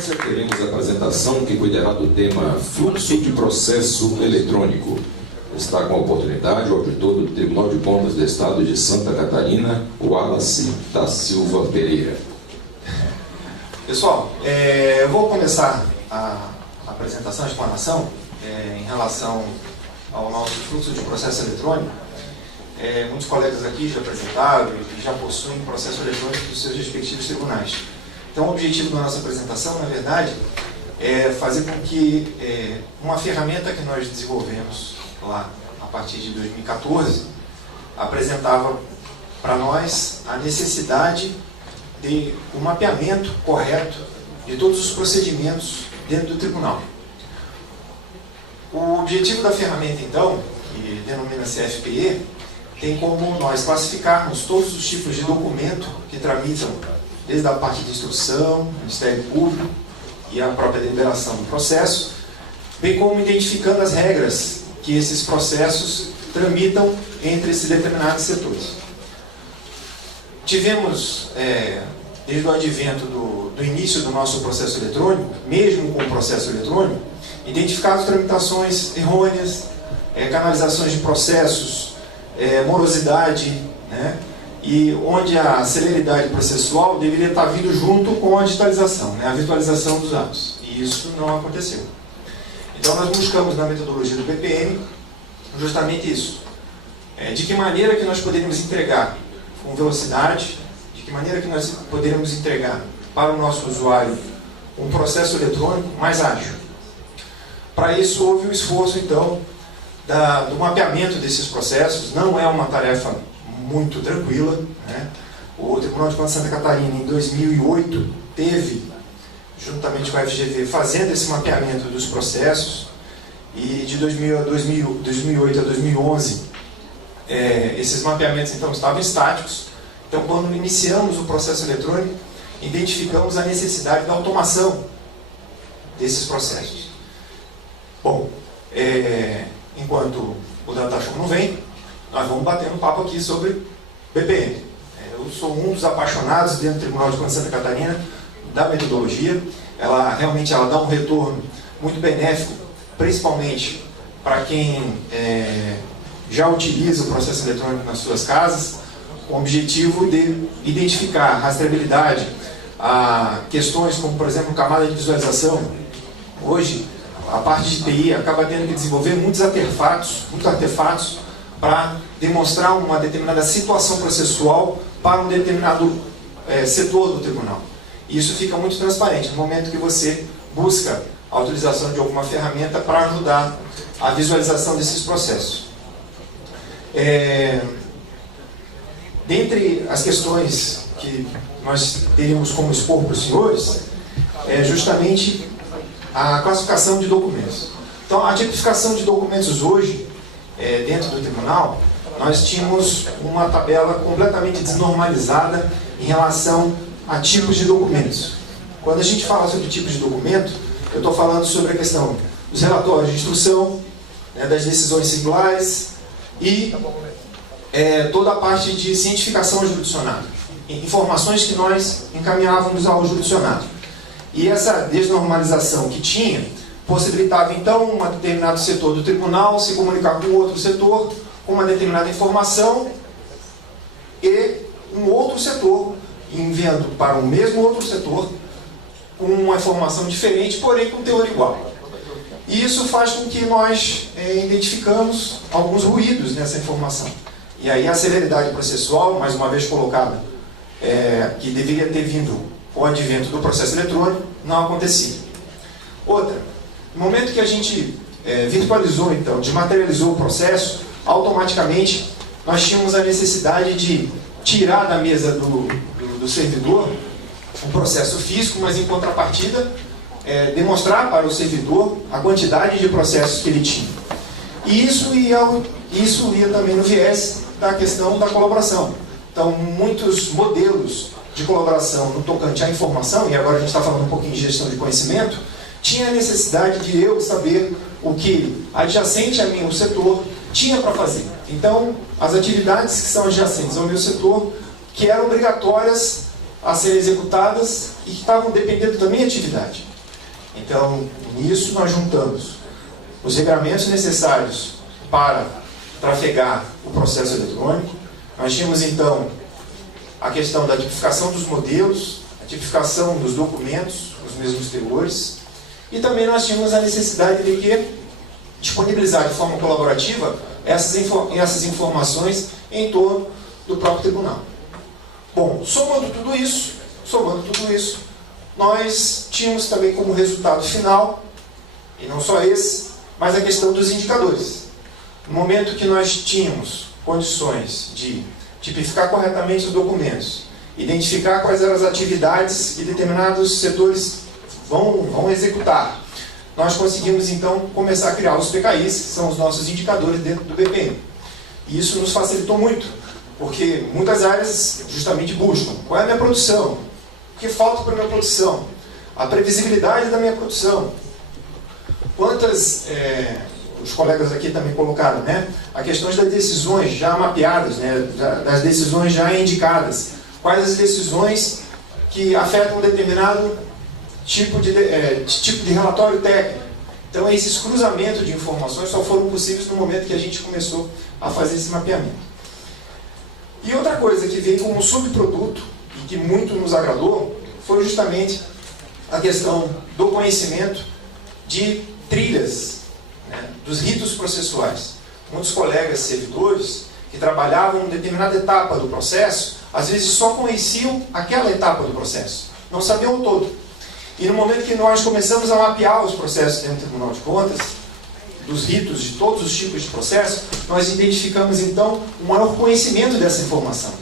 sequência, teremos a apresentação que cuidará do tema Fluxo de Processo Eletrônico. Está com a oportunidade o auditor do Tribunal de Contas do Estado de Santa Catarina, Wallace da Silva Pereira. Pessoal, eu vou começar a apresentação, a explanação em relação ao nosso fluxo de processo eletrônico. Muitos colegas aqui já apresentaram e já possuem processo eletrônico dos seus respectivos tribunais. Então, o objetivo da nossa apresentação, na verdade, é fazer com que uma ferramenta que nós desenvolvemos lá a partir de 2014 apresentava para nós a necessidade de um mapeamento correto de todos os procedimentos dentro do tribunal. O objetivo da ferramenta, então, que denomina-se FPE, tem como nós classificarmos todos os tipos de documento que tramitam desde a parte de instrução, Ministério Público e a própria deliberação do processo, bem como identificando as regras que esses processos tramitam entre esses determinados setores. Tivemos, desde o advento do início do nosso processo eletrônico, mesmo com o processo eletrônico, identificadas tramitações errôneas, canalizações de processos, morosidade, né? E onde a celeridade processual deveria estar vindo junto com a digitalização, né? A virtualização dos atos. E isso não aconteceu. Então nós buscamos na metodologia do BPM justamente isso. De que maneira que nós poderíamos entregar com velocidade, de que maneira que nós poderíamos entregar para o nosso usuário um processo eletrônico mais ágil. Para isso houve o esforço, então, do mapeamento desses processos. Não é uma tarefa muito tranquila, né? O Tribunal de Contas de Santa Catarina, em 2008, teve, juntamente com a FGV, fazendo esse mapeamento dos processos, e de 2008 a 2011, esses mapeamentos, então, estavam estáticos. Então, quando iniciamos o processo eletrônico, identificamos a necessidade da automação desses processos. Bom, enquanto o DataShow não vem, nós vamos bater um papo aqui sobre BPM. Eu sou um dos apaixonados dentro do Tribunal de Contas de Santa Catarina da metodologia. Ela realmente dá um retorno muito benéfico, principalmente para quem já utiliza o processo eletrônico nas suas casas, com o objetivo de identificar rastreabilidade, questões como, por exemplo, camada de visualização. Hoje, a parte de TI acaba tendo que desenvolver muitos artefatos para demonstrar uma determinada situação processual para um determinado setor do tribunal. E isso fica muito transparente no momento que você busca a utilização de alguma ferramenta para ajudar a visualização desses processos. Dentre as questões que nós teríamos como expor para os senhores, é justamente a classificação de documentos. Então, a tipificação de documentos hoje, dentro do tribunal, nós tínhamos uma tabela completamente desnormalizada em relação a tipos de documentos. Quando a gente fala sobre tipos de documento, eu estou falando sobre a questão dos relatórios de instrução, né, das decisões singulares e toda a parte de cientificação jurisdicionada, informações que nós encaminhávamos ao jurisdicionado. E essa desnormalização que tinha possibilitava, então, um determinado setor do tribunal se comunicar com outro setor com uma determinada informação e um outro setor enviando para o mesmo outro setor com uma informação diferente, porém com teor igual. E isso faz com que nós identificamos alguns ruídos nessa informação. E aí a celeridade processual, mais uma vez colocada, que deveria ter vindo com o advento do processo eletrônico, não acontecia. Outra, no momento que a gente virtualizou, então, desmaterializou o processo, automaticamente nós tínhamos a necessidade de tirar da mesa do servidor um processo físico, mas em contrapartida demonstrar para o servidor a quantidade de processos que ele tinha. E isso ia também no viés da questão da colaboração. Então, muitos modelos de colaboração no tocante à informação, e agora a gente está falando um pouquinho de gestão de conhecimento, tinha a necessidade de eu saber o que adjacente a mim, o setor, tinha para fazer. Então, as atividades que são adjacentes ao meu setor, que eram obrigatórias a serem executadas e que estavam dependendo da minha atividade. Então, nisso nós juntamos os regramentos necessários para trafegar o processo eletrônico. Nós tínhamos, então, a questão da tipificação dos modelos, a tipificação dos documentos, os mesmos teores, e também nós tínhamos a necessidade de disponibilizar de forma colaborativa essas informações em torno do próprio tribunal. Bom, somando tudo isso, nós tínhamos também como resultado final, e não só esse, mas a questão dos indicadores. No momento que nós tínhamos condições de tipificar corretamente os documentos, identificar quais eram as atividades que determinados setores vão executar, nós conseguimos então começar a criar os PKIs, que são os nossos indicadores dentro do BPM. E isso nos facilitou muito, porque muitas áreas justamente buscam qual é a minha produção, o que falta para a minha produção, a previsibilidade da minha produção, quantas, os colegas aqui também colocaram, né, a questão das decisões já mapeadas, né, das decisões já indicadas, quais as decisões que afetam um determinado tipo de relatório técnico. Então, esses cruzamentos de informações só foram possíveis no momento que a gente começou a fazer esse mapeamento. E outra coisa que veio como subproduto, e que muito nos agradou, foi justamente a questão do conhecimento de trilhas, né, dos ritos processuais. Muitos colegas servidores que trabalhavam em determinada etapa do processo, às vezes só conheciam aquela etapa do processo, não sabiam o todo. E no momento que nós começamos a mapear os processos dentro do Tribunal de Contas, dos ritos de todos os tipos de processo, nós identificamos então um maior conhecimento dessa informação.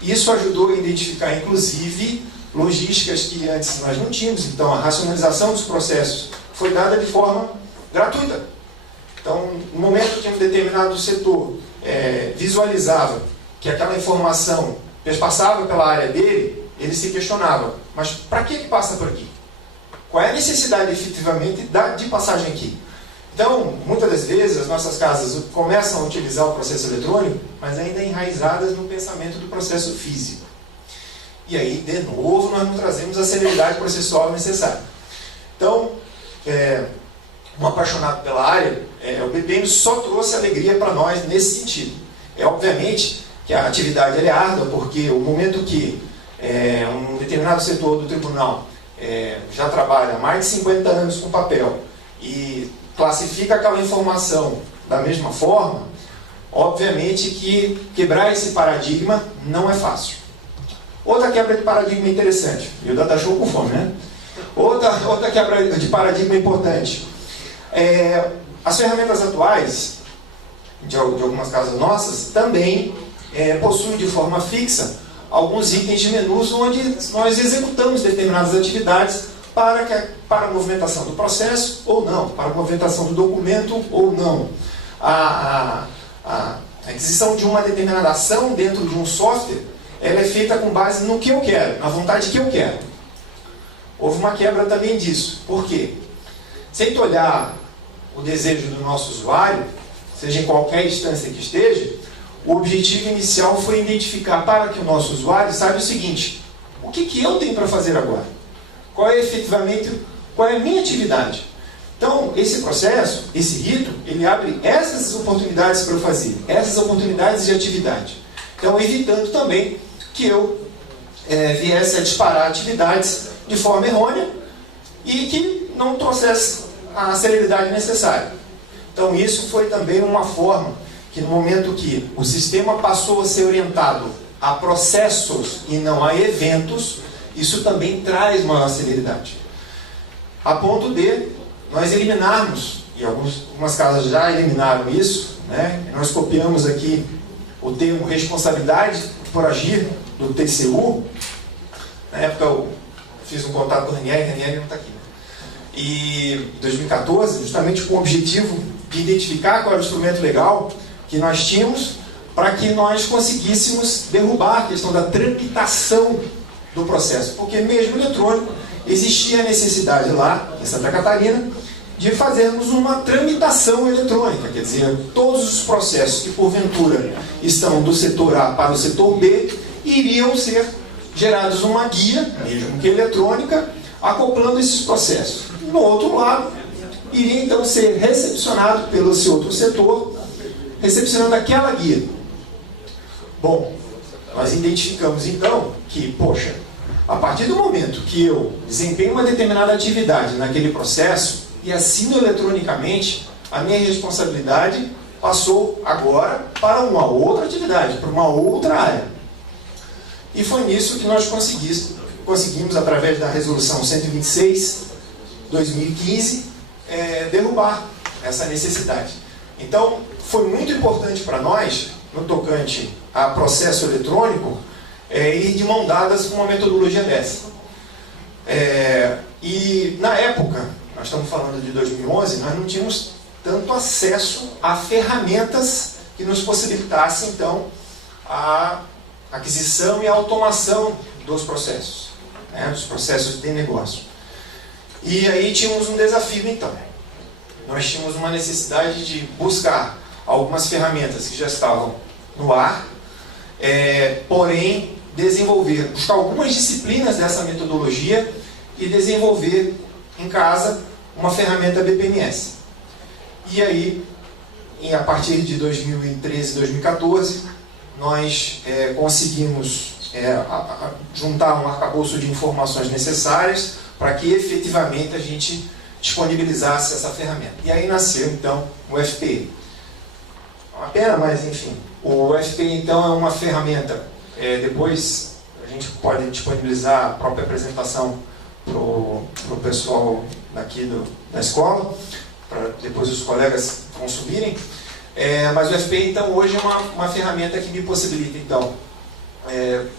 E isso ajudou a identificar, inclusive, logísticas que antes nós não tínhamos. Então, a racionalização dos processos foi dada de forma gratuita. Então, no momento que um determinado setor visualizava que aquela informação passava pela área dele, ele se questionava, mas para que passa por aqui? Qual é a necessidade efetivamente de passagem aqui? Então, muitas das vezes, as nossas casas começam a utilizar o processo eletrônico, mas ainda enraizadas no pensamento do processo físico. E aí, de novo, nós não trazemos a celeridade processual necessária. Então, um apaixonado pela área, o BPM só trouxe alegria para nós nesse sentido. Obviamente que a atividade é árdua, porque o momento que um determinado setor do tribunal já trabalha há mais de 50 anos com papel e classifica aquela informação da mesma forma, obviamente que quebrar esse paradigma não é fácil. Outra quebra de paradigma interessante, e o Data Show com fome, né? Outra quebra de paradigma importante. As ferramentas atuais, de algumas casas nossas, também possuem de forma fixa alguns itens de menus onde nós executamos determinadas atividades para a movimentação do processo ou não, para a movimentação do documento ou não. A aquisição de uma determinada ação dentro de um software, ela é feita com base no que eu quero, na vontade que eu quero. Houve uma quebra também disso. Por quê? Sem olhar o desejo do nosso usuário, seja em qualquer instância que esteja, o objetivo inicial foi identificar para que o nosso usuário saiba o seguinte: o que eu tenho para fazer agora? Qual é a minha atividade? Então, esse processo, esse rito, ele abre essas oportunidades para eu fazer, essas oportunidades de atividade. Então, evitando também que eu viesse a disparar atividades de forma errônea e que não trouxesse a celeridade necessária. Então, isso foi também uma forma que, no momento que o sistema passou a ser orientado a processos e não a eventos, isso também traz maior celeridade. A ponto de nós eliminarmos, e algumas casas já eliminaram isso, né? Nós copiamos aqui o termo responsabilidade por agir do TCU. Na época eu fiz um contato com o Ranieri não está aqui. E em 2014, justamente com o objetivo de identificar qual era o instrumento legal que nós tínhamos para que nós conseguíssemos derrubar a questão da tramitação do processo. Porque mesmo eletrônico, existia a necessidade lá, em Santa Catarina, de fazermos uma tramitação eletrônica. Quer dizer, todos os processos que porventura estão do setor A para o setor B, iriam ser gerados uma guia, mesmo que eletrônica, acoplando esses processos. no outro lado, iria então ser recepcionado pelo esse outro setor, recepcionando aquela guia. Bom, nós identificamos então que, poxa, a partir do momento que eu desempenho uma determinada atividade naquele processo e assino eletronicamente, a minha responsabilidade passou agora para uma outra atividade, para uma outra área. E foi nisso que nós conseguimos através da resolução 126/2015, derrubar essa necessidade. Então, foi muito importante para nós, no tocante a processo eletrônico, ir de mão dadas com uma metodologia dessa. E na época, nós estamos falando de 2011, nós não tínhamos tanto acesso a ferramentas que nos possibilitassem, então, a aquisição e a automação dos processos, dos processos de negócio. E aí tínhamos um desafio, então. Nós tínhamos uma necessidade de buscar algumas ferramentas que já estavam no ar, porém, buscar algumas disciplinas dessa metodologia e desenvolver em casa uma ferramenta BPMS. E aí, a partir de 2013, 2014, nós conseguimos juntar um arcabouço de informações necessárias para que efetivamente a gente disponibilizasse essa ferramenta. E aí nasceu então o FPI. Uma pena, mas enfim. O FPI então é uma ferramenta, depois a gente pode disponibilizar a própria apresentação para o pessoal daqui da escola, para depois os colegas consumirem. Mas o FPI então hoje é uma ferramenta que me possibilita então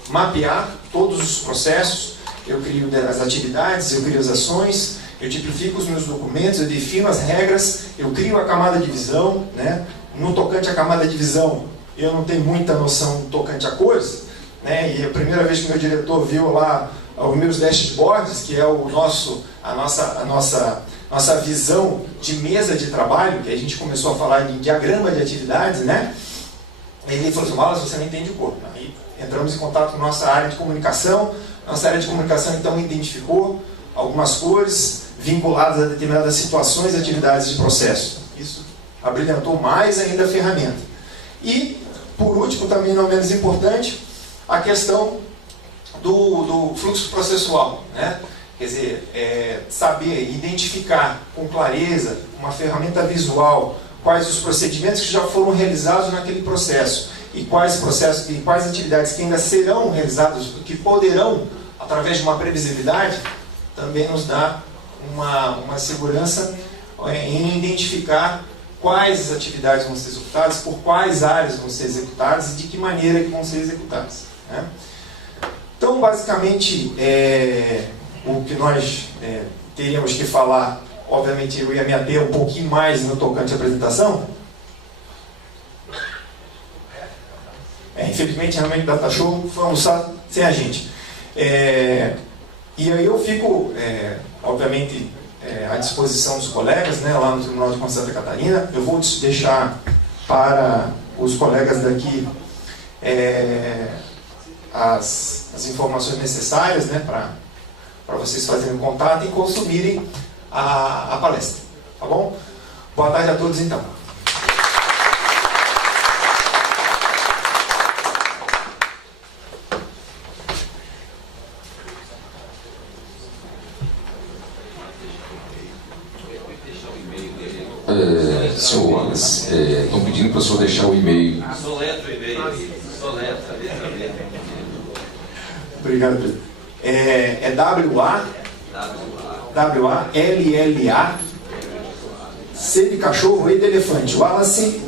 mapear todos os processos. Eu crio as atividades, eu crio as ações, eu tipifico os meus documentos, eu defino as regras, eu crio a camada de visão, né? No tocante à camada de visão, eu não tenho muita noção no tocante a cores, né? E a primeira vez que meu diretor viu lá os meus dashboards, que é a nossa visão de mesa de trabalho, que a gente começou a falar de diagrama de atividades, né? Ele falou assim: Wallace, você não entende cor. Aí entramos em contato com a nossa área de comunicação. Nossa área de comunicação então identificou algumas cores vinculadas a determinadas situações e atividades de processo. Isso abrilhantou mais ainda a ferramenta. E, por último, também não menos importante, a questão do fluxo processual, né? Quer dizer, saber identificar com clareza, uma ferramenta visual, quais os procedimentos que já foram realizados naquele processo e quais processos e quais atividades que ainda serão realizadas, que poderão, através de uma previsibilidade, também nos dá uma segurança em identificar quais atividades vão ser executadas, por quais áreas vão ser executadas e de que maneira que vão ser executadas, né? Então, basicamente, o que nós teríamos que falar, obviamente eu ia me ater um pouquinho mais no tocante à apresentação. Infelizmente, realmente, o Data Show foi almoçado sem a gente. E aí eu fico, obviamente, à disposição dos colegas, né, lá no Tribunal de Contas de Santa Catarina. Eu vou deixar para os colegas daqui as informações necessárias, né, para vocês fazerem contato e consumirem a palestra. Tá bom? Boa tarde a todos, então. Senhor Wallace, estão pedindo para o senhor deixar o e-mail. Soletra o e-mail. Soletra, letra B. Obrigado, presidente. WALLA C de cachorro e de elefante, Wallace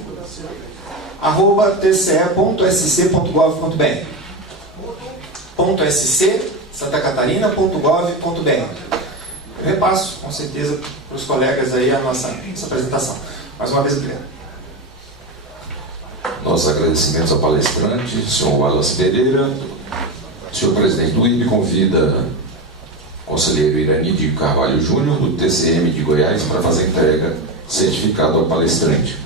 @tce.sc.gov.br .sc santacatarina.gov.br. Eu repasso, com certeza, para os colegas aí a nossa apresentação. Mais uma vez, obrigado. Nossos agradecimentos ao palestrante, senhor Wallace Pereira. O senhor presidente do INPE convida o conselheiro Irani de Carvalho Júnior, do TCM de Goiás, para fazer entrega do certificado ao palestrante.